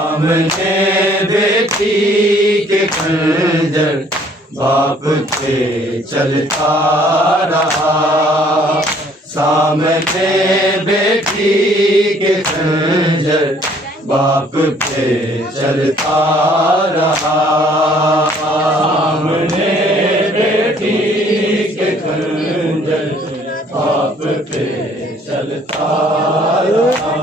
सामने बेटी के खंजर बाप पे चलता रहा। सामने बेटी के खंजर बाप पे चलता रहा। सामने बेटी के खंजर बाप पे चलता रहा।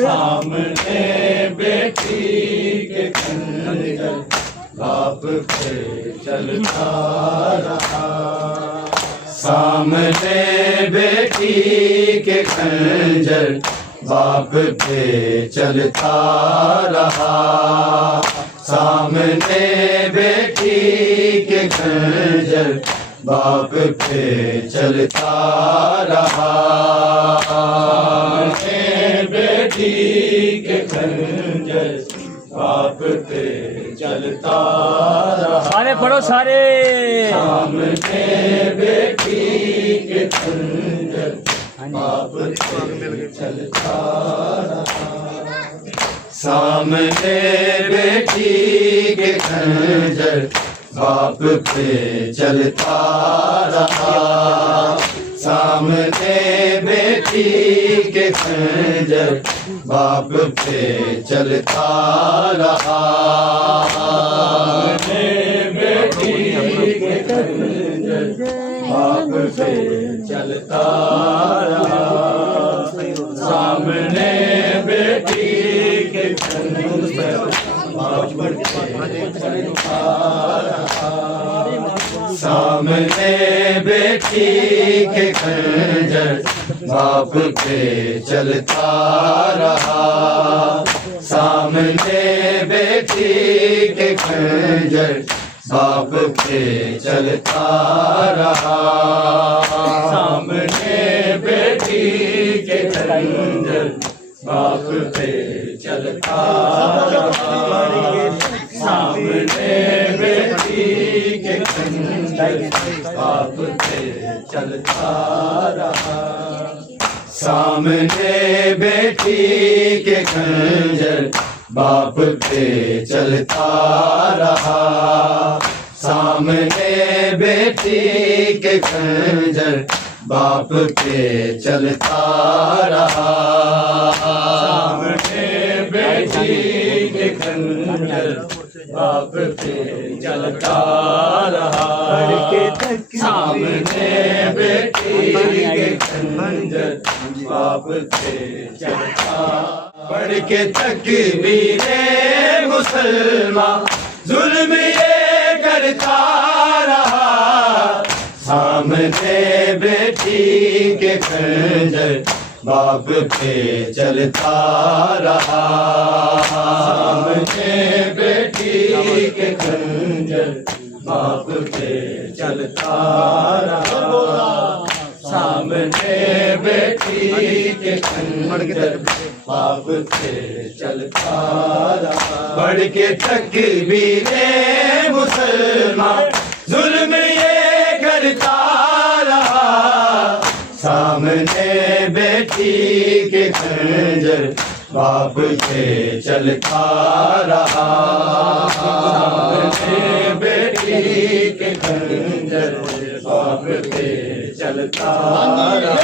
सामने बेटी के खंजर बाप पे चलता रहा। सामने बेटी के खंजर बाप पे चलता रहा। सामने बेटी के खंजर बाप पे चलता रहा। बेटी के खंजर बाप पे चलता रहा। सारे पढ़ो सारे। सामने बेटी के खंजर बाप पे चलता रहा। सामने बेटी के खंजर बाप पे चलता रहा। सामने बेटी के खंजर बाप पे चलता रहा। बेटी के खंजर बाप पे चलता रहा। सामने बेटी के खंजर बाप पे चलता रहा। सामने बेटी के खंजर बाप पे चलता रहा। सामने बेटी के खंजर बाप पे चलता रहा। सामने बेटी के खंजर बाप पे चलता रहा। सामने बेटी के खंजर बाप पे चलता रहा। सामने बेटी के खंजर बाप पे चलता रहा। सामने बेटी के खंजर बाप पे चलता रहा। सामने बेटी के खंजर बाप पे चलता रहा। सामने बेटी के खंजर बाप पे चलता। पढ़ के तकबीरे मुसलमान जुल्म ये करता रहा, सामने बेटी के खंजर बाप पे चलता रहा, सामने बेटी के खंजर बाप पे चलता रहा, सामने बेटी के खंजर बाप पे चलता रहा। बढ़ के तकबीरे मुसलमान जुल्म ये करता रहा, सामने बेटी के खंजर बाप पे चलता रहा, सामने बेटी के खंजर बाप पे चलता रहा,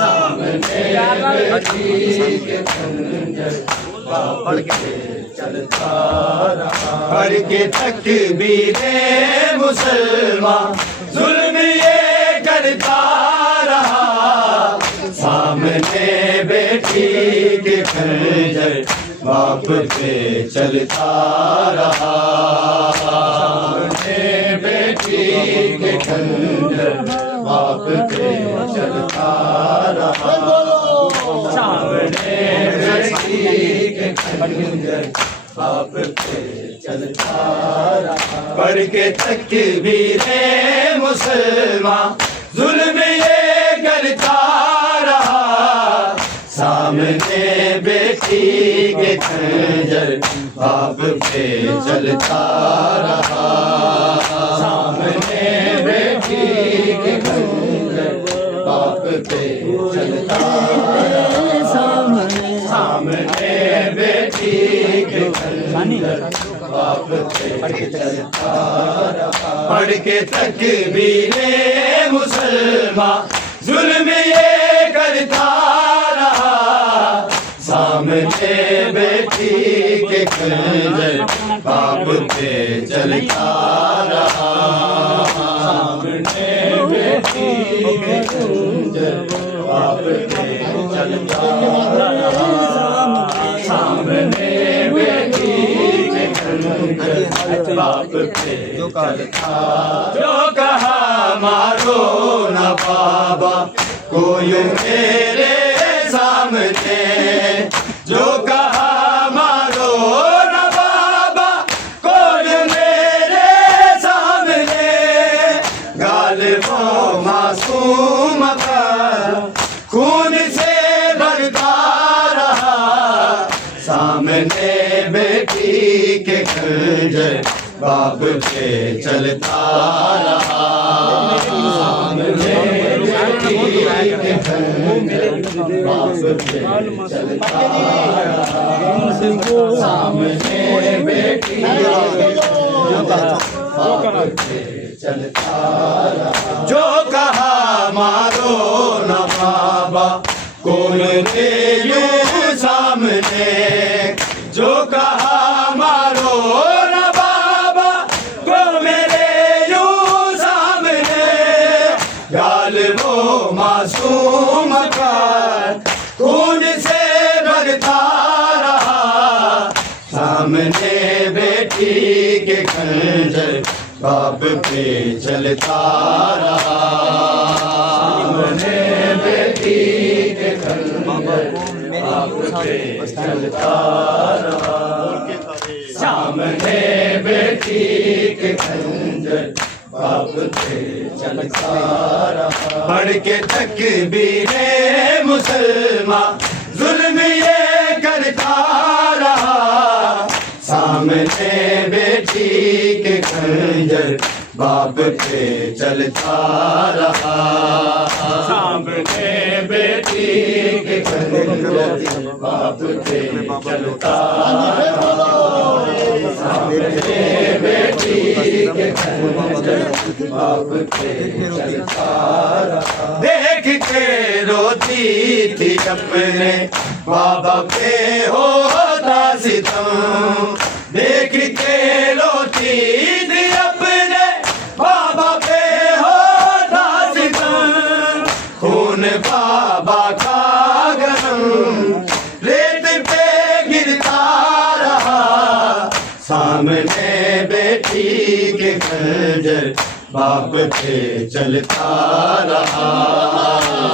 सामने बेटी के खंजर बाप पे चलता रहा। पढ़ के तकबीरे मुसलमान जुल्म ये करता रहा, सामने बेटी के खंजर बाप पे चलता रहा, सामने बेटी के खंजर बाप पे चलता रहा, सामने बेटी के खंजर बाप पे चलता रहा। पढ़ के तकबीरे मुसलमान जुल्म ये करता रहा, सामने बेटी के खंजर बाप पे चलता रहा, सामने बेटी के खंजर बाप पे चलता रहा, सामने बेटी के खंजर बाप पे चलता रहा। पढ़ के तकबीरे मुसलमान जुल्म ये करता रहा, सामने बेटी के खंजर बाप पे चलता रहा, सामने बेटी के खंजर बाप पे चलता रहा, सामने बेटी के खंजर बाप पे चलता। जो कहा मारो न बाबा कोई मेरे सामने, जो कहा मारो न बाबा कोई मेरे सामने, गालिबों मासूम का खून से भरता रहा, सामने बेटी के खंजर बाप पे चलता रहा, सामने बेटी के खंजर बाप पे चलता रहा, सामने बेटी के खंजर बाप पे चलता रहा। जो कहा मारो न बाबा कौन थे यूं सामने, जो कहा मारो न बाबा को मेरे यूं सामने, गाल वो मासूम का खून से भरता रहा, सामने बेटी के खंजर बाप पे चलता रहा, सामने बेटी के खंजर बाप पे चलता रहा, सामने बेटी के खंजर बाप पे चलता रहा। बढ़ के तकबीरे मुसलमान जुल्म ये करता रहा, सामने बेटी के खंजर बाप पे चलता रहा, सामने बेटी के खंजर बाप पे चलता रहा, सामने बेटी के खंजर बाप पे चलता रहा। देख के रोती थी अपने बाबा पे होता सितम, देख के रोती थी अपने बाबा पे होता सितम, खून बाबा सामने बेटी के खंजर बाप पे चलता रहा।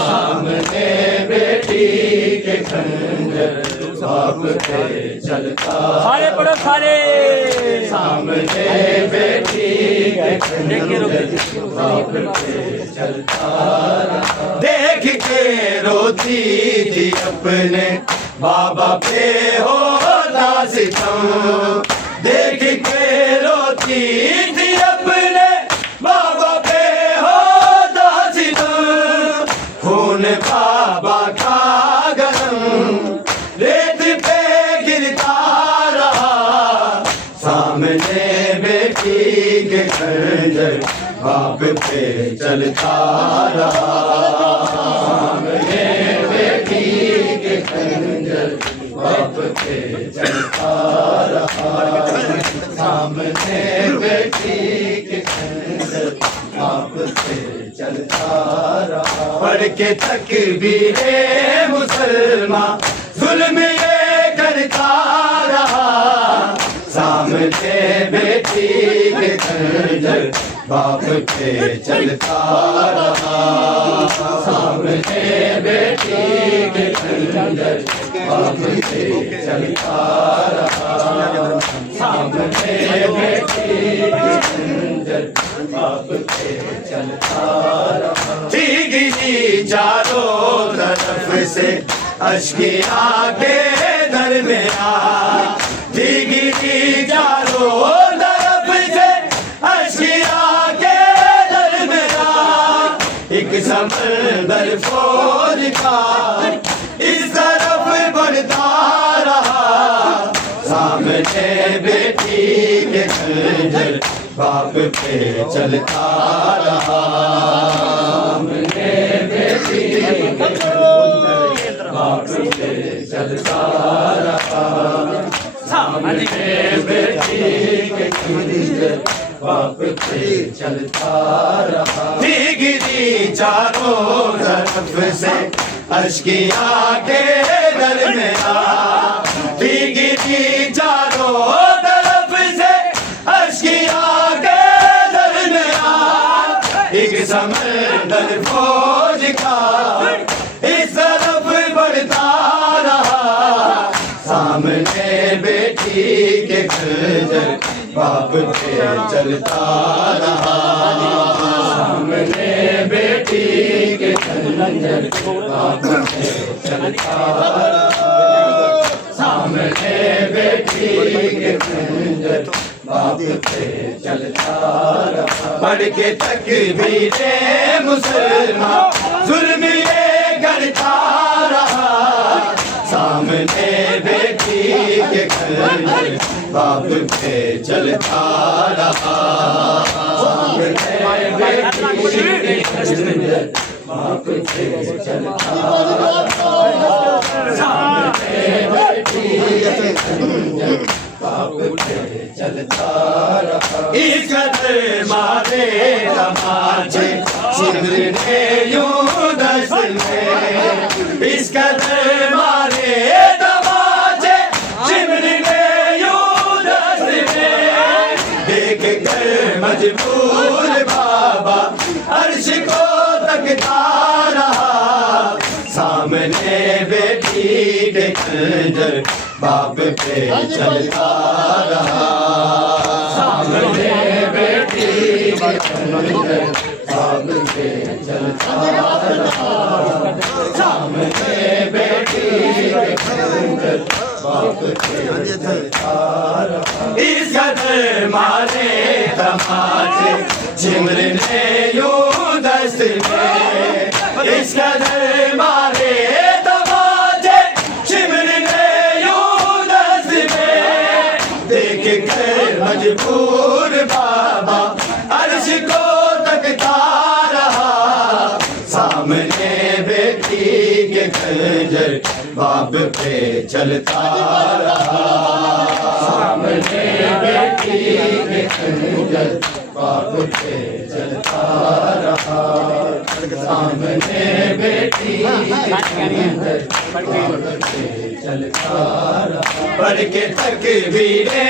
सामने बेटी के खंजर बाप पे चलता सारे पढ़ो सारे। सामने बेटी के खंजर बाप पे चलता रहा। देख के रोती थी अपने बाबा पे होता सितम। देख के रोती थी अपने बाबा पे होता सितम। खून बाबा का गरम रेत पे गिरता रहा। सामने बेटी के खंजर बाप पे चलता रहा। सामने बेटी के खंजर बाप पे चलता रहा। सामने बेटी के खंजर बाप पे चलता रहा। पढ़ के तकबीरे मुसलमान जुल्म ये करता रहा। सामने बेटी के खंजर बाप पे चलता रहा। सामने बेटी के खंजर बाप पे चलता रहा। सामने बेटी के खंजर बाप पे चलता रहा। भीगी चारों तरफ से अश्किया के दरमियान। भीगी चारों तरफ से अश्किया के दरमियान। एक समंदर फौज का इस तरफ बढ़ता रहा। सामने बेटी के खंजर बाप पे चलता रहा। सामने बेटी के खंजर बाप पे चलता रहा। सामने बेटी के खंजर बाप पे चलता रहा। भीगी चारों तरफ से अश्किया के दरमियान। भीगी चारों तरफ से अश्किया के दरमियान। एक समंदर फौज का इस तरफ बढ़ता रहा। सामने बेटी के खंजर बाप पे चलता रहा। सामने बेटी के खंजर बाप पे चलता रहा। सामने बेटी के खंजर बाप पे चलता रहा। पढ़ के तकबीरे मुसलमान जुल्म ये करता रहा। सामने बेटी के खंजर बाप पे चलता रहा। सामने बेटी के खंजर बाप पे चलता रहा। सामने बेटी के खंजर बाप पे चलता रहा। इस कदर मारे तमाचे चिमरने यूं दस्त में। इस कदर मारे तमाचे चिमरने यूं दस्त में। देख कर मजबूर बाबा अर्श को तकता रहा। सामने बेटी के खंजर बाप पे चलता रहा। सामने बेटी के खंजर बाप पे चलता रहा। सामने बेटी के खंजर बाप पे चलता रहा। इस कदर मारे तमाचे चिमरने यूं दस्त में। इस कदर मारे तमाचे चिमरने यूं दस्त में। देख कर मजबूर बाबा अर्श को तकता रहा। सामने बेटी के खंजर बाप पे चलता रहा। सामने बेटी के खंजर बाप पे चलता रहा। सामने बेटी चलता रहा। पढ़ के तकबीरे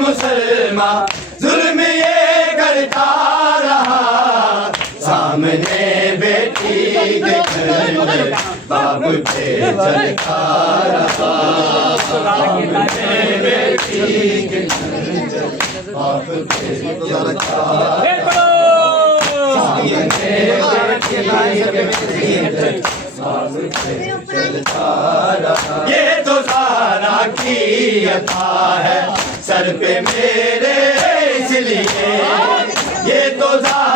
मुसलमान माँ जुल्म ये करता रहा, सामने बेटी के खंजर बाप पे चलता रहा, सामने बेटी के खंजर बाप पे चलता रहा, सामने बेटी के ये तो ज़ारा की अता है सर पे मेरे, इसलिए ये तो ज़ारा